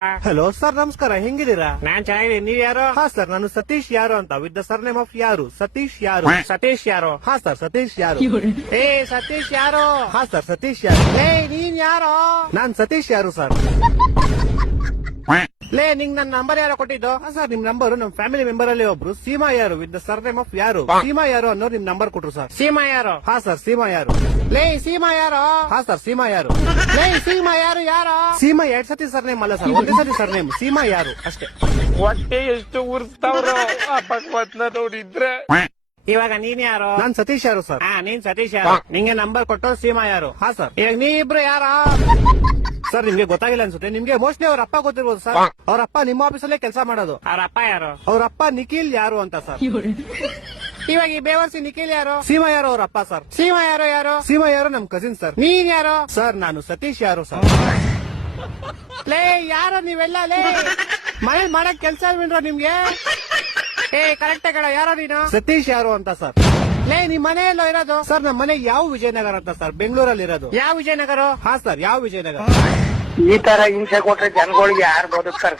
Hello sir, ನಮಸ್ಕಾರ. ಹೆಂಗಿದ್ದೀರಾ? ನಾನ್ ಚೆನ್ನಾಗಿದ್ದೀನಿ. ನೀವ್ ಯಾರು? ಹಾ ಸರ್, ನಾನು ಸತೀಶ್ ಯಾರು ಅಂತ, with the sir name of ಯಾರು. ಸತೀಶ್ ಯಾರು? ಸತೀಶ್ ಯಾರು? ಹಾ ಸರ್, ಸತೀಶ್ ಯಾರು? ಏ ಸತೀಶ್ ಯಾರು? ಹಾ ಸರ್, ಸತೀಶ್ ಯಾರು? ಏ ನೀನ್ ಯಾರು? ನಾನ್ ಸತೀಶ್ ಯಾರು ಸರ್? ಲೇ ನಿಂಗ್ ನನ್ ನಂಬರ್ ಯಾರೋ ಕೊಟ್ಟಿದ್ದು? ಹಾ ಸರ್, ನಿಮ್ ನಂಬರ್ ನಮ್ ಫ್ಯಾಮಿಲಿ ಮೆಂಬರ್ ಅಲ್ಲಿ ಒಬ್ರು ಸೀಮಾ ಯಾರು with the sir name of ಯಾರು, ಸೀಮಾ ಯಾರು ಅನ್ನೋರು ನಿಮ್ ನಂಬರ್ ಕೊಟ್ರು ಸರ್. ಸೀಮಾ ಯಾರು? ಹಾ ಸರ್, ಸೀಮಾ ಯಾರು? ಲೇ ಸೀಮಾ ಯಾರು? ಹಾ ಸರ್, ಸೀಮಾ ಯಾರು? ಲೇ ಸೀಮಾ ಯಾರು? ಯಾರು? ಸೀಮಾ 2 ಸತಿ ಸರ್ ನೇಮ್ ಅಲ್ಲ ಸರ್, ಒಂದೇ ಸತಿ ಸರ್ ನೇಮ್ ಸೀಮಾ ಯಾರು ಅಷ್ಟೇ. ಹೊಟ್ಟೆ ಎಷ್ಟು ಉರ್ಸ್ತಾವ್ರು ಆ ಭಗವತ್ನ ನೋಡಿದ್ರೆ. ಇವಾಗ ನೀನ್ ಯಾರು? ನಾನ್ ಸತೀಶ್ ಯಾರು ಸರ್? ನೀನ್ ಸತೀಶ್ ಯಾರು? ನಿಂಗೆ ನಂಬರ್ ಕೊಟ್ಟು ಸೀಮಾ ಯಾರು? ಹಾ ಸರ್. ಈಗ ನೀ ಇಬ್ರು ಯಾರ? ಸರ್, ನಿಮ್ಗೆ ಗೊತ್ತಾಗಿಲ್ಲ ಅನ್ಸುತ್ತೆ. ನಿಮ್ಗೆ ಮೋಸ್ಟ್ಲಿ ಅವ್ರ ಅಪ್ಪ ಗೊತ್ತಿರ್ಬೋದು ಸರ್. ಅವ್ರ ಅಪ್ಪ ನಿಮ್ಮ ಆಫೀಸಲ್ಲೇ ಕೆಲಸ ಮಾಡೋದು. ಅವ್ರ ಅಪ್ಪ ಯಾರು? ಅವ್ರ ಅಪ್ಪ ನಿಖಿಲ್ ಯಾರು ಅಂತ ಸರ್. ಇವಾಗ ಈ ಬೇವರ್ಸಿ ನಿಖಿಲ್ ಯಾರು? ಸೀಮಾ ಯಾರು ಅವ್ರ ಅಪ್ಪ ಸರ್. ಸೀಮಾ ಯಾರು? ಯಾರು? ಸೀಮಾ ಯಾರು ನಮ್ ಕಸಿನ್ ಸರ್. ನೀನ್ ಯಾರು? ಸರ್, ನಾನು ಸತೀಶ್ ಯಾರು ಸರ್. ಲೇ ಯಾರು ನೀವೆಲ್ಲ? ಲೇ ಮನೆ ಮಾಡಕ್ ಕೆಲ್ಸ ಬಿಡ್ರ ನಿಮ್ಗೆ? ಏ ಕರೆಕ್ಟ್ ಆಗಿ ಯಾರೋ ನೀನು? ಸತೀಶ್ ಯಾರು ಅಂತ ಸರ್. ಲೇ ನಿಮ್ ಮನೆ ಎಲ್ಲೋ ಇರೋದು? ಸರ್, ನಮ್ಮ ಮನೆ ಯಾವ ವಿಜಯನಗರ ಅಂತ ಸರ್, ಬೆಂಗಳೂರಲ್ಲಿ ಇರೋದು. ಯಾವ ವಿಜಯನಗರ? ಹಾ ಸರ್, ಯಾವ ವಿಜಯನಗರ. ಈ ತರ ಹಿಂಸೆ ಕೊಟ್ರೆ ಜನಗಳಿಗೆ ಯಾರು ಬದುಕ್ತಾರ?